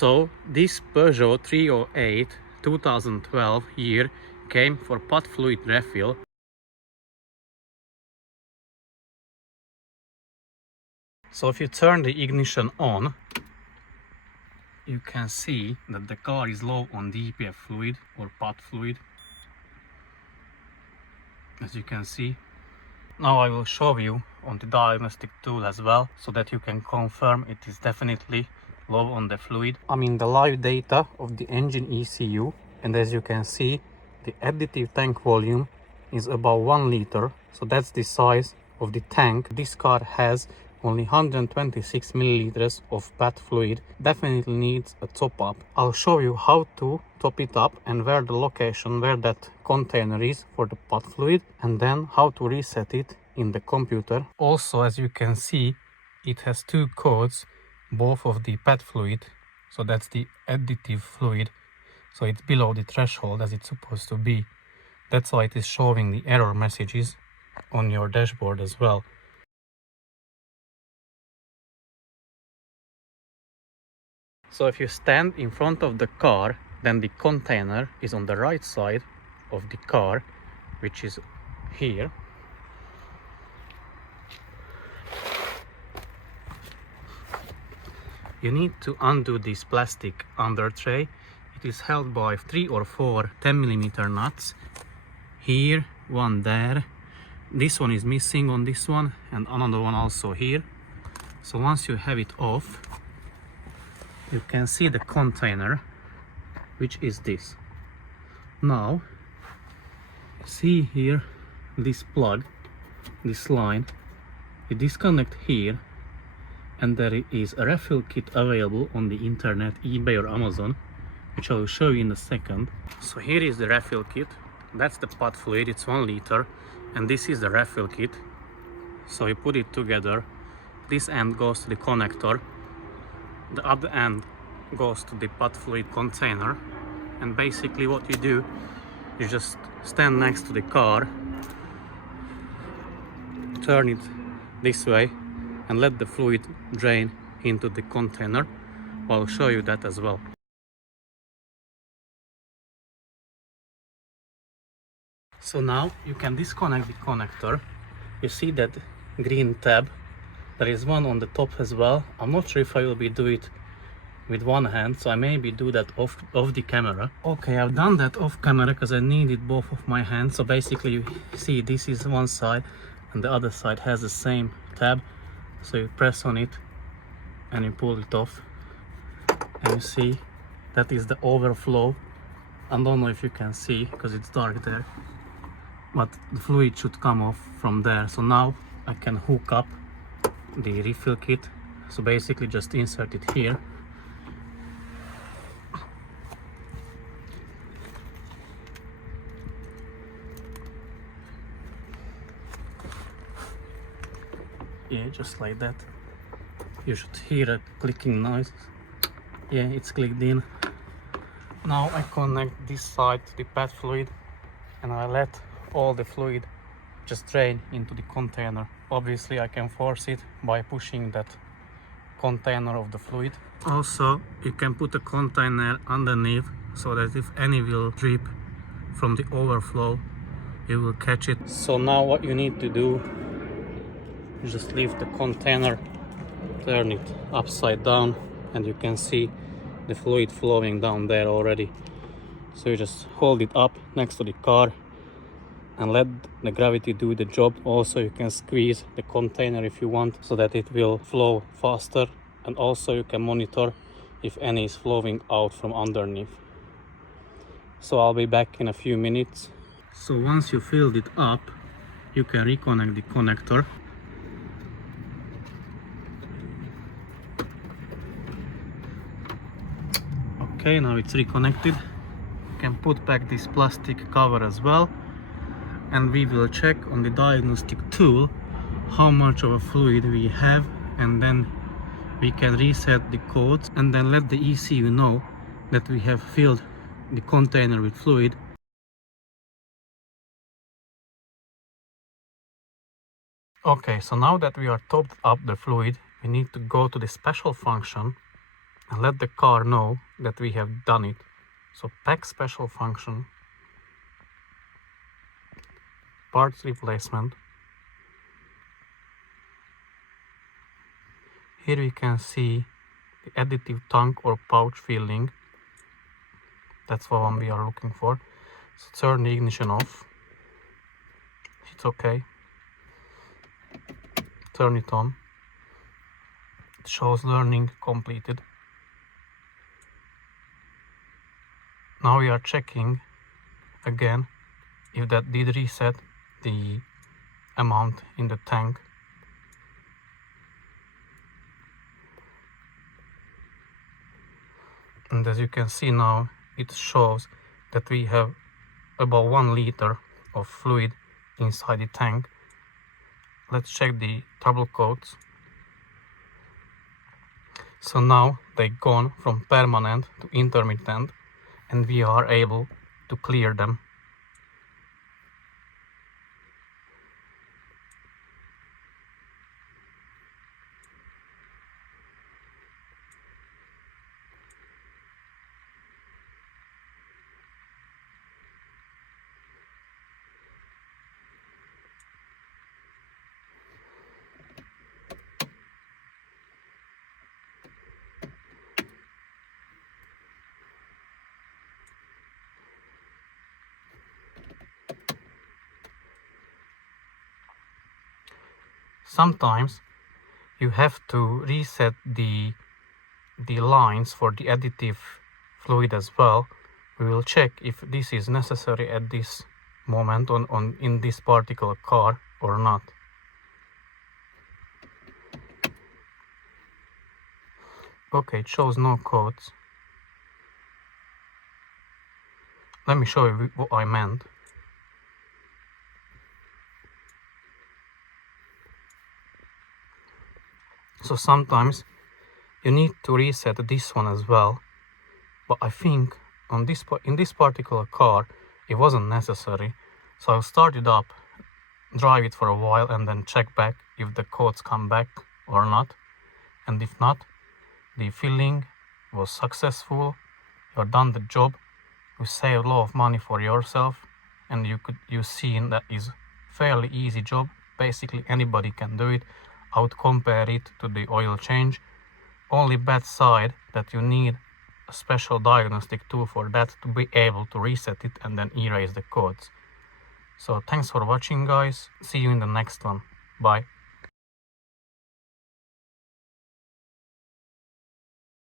So this Peugeot 308 2012 year came for pot fluid refill. So if you turn the ignition on, you can see that the car is low on DPF fluid or pot fluid, as you can see. Now I will show you on the diagnostic tool as well, so that you can confirm it is definitely low on the fluid. I'm in the live data of the engine ECU, and as you can see, the additive tank volume is about 1 liter, so that's the size of the tank. This car has only 126 milliliters of PET fluid, definitely needs a top up. I'll show you how to top it up and where the location where that container is for the pot fluid, and then how to reset it in the computer. Also, as you can see, it has two codes, both of the PET fluid, so that's the additive fluid, so it's below the threshold as it's supposed to be. That's why it is showing the error messages on your dashboard as well. So if you stand in front of the car, then the container is on the right side of the car, which is here. You need to undo this plastic under tray. It is held by 3 or 4 10mm nuts. Here, one there. This one is missing on this one, and another one also here. So once you have it off, you can see the container, which is this. Now, see here this plug, this line, you disconnect here, and there is a refill kit available on the internet, eBay or Amazon, which I will show you in a second. So here is the refill kit. That's the pot fluid, it's 1 liter, and this is the refill kit. So you put it together. This end goes to the connector, the other end goes to the pot fluid container, and basically what you do, you just stand next to the car, turn it this way, and let the fluid drain into the container. I'll show you that as well. So now you can disconnect the connector. You see that green tab. There is one on the top as well. I'm not sure if I will be do it with one hand, so I maybe do that off the camera. Okay, I've done that off camera because I needed both of my hands. So basically you see this is one side and the other side has the same tab. So you press on it and you pull it off, and you see that is the overflow. I don't know if you can see because it's dark there, but the fluid should come off from there. So now I can hook up the refill kit. So basically just insert it here, yeah, just like that. You should hear a clicking noise. Yeah, it's clicked in. Now I connect this side to the PET fluid, and I let all the fluid just drain into the container. Obviously I can force it by pushing that container of the fluid. Also, you can put a container underneath so that if any will drip from the overflow, you will catch it. So now what you need to do is just leave the container, turn it upside down, and you can see the fluid flowing down there already. So you just hold it up next to the car and let the gravity do the job. Also you can squeeze the container if you want, so that it will flow faster, and also you can monitor if any is flowing out from underneath. So I'll be back in a few minutes. So once you filled it up, you can reconnect the connector. Okay, now it's reconnected. You can put back this plastic cover as well, and we will check on the diagnostic tool how much of a fluid we have, and then we can reset the codes and then let the ECU know that we have filled the container with fluid. Okay, so now that we are topped up the fluid, we need to go to the special function and let the car know that we have done it. So pack special function, parts replacement. Here we can see the additive tank or pouch filling. That's the one we are looking for. So turn the ignition off. It's okay. Turn it on. It shows learning completed. Now we are checking again if that did reset the amount in the tank. And as you can see now, it shows that we have about 1 liter of fluid inside the tank. Let's check the trouble codes. So now they've gone from permanent to intermittent, and we are able to clear them. Sometimes you have to reset the lines for the additive fluid as well. We will check if this is necessary at this moment in this particular car or not. Okay, it shows no codes. Let me show you what I meant. So sometimes you need to reset this one as well, but I think in this particular car it wasn't necessary. So I'll start it up, drive it for a while, and then check back if the codes come back or not. And if not, the filling was successful, you've done the job, you saved a lot of money for yourself, and you see that is fairly easy job. Basically anybody can do it. I would compare it to the oil change. Only bad side that you need a special diagnostic tool for that to be able to reset it and then erase the codes. So thanks for watching, guys. See you in the next one. Bye.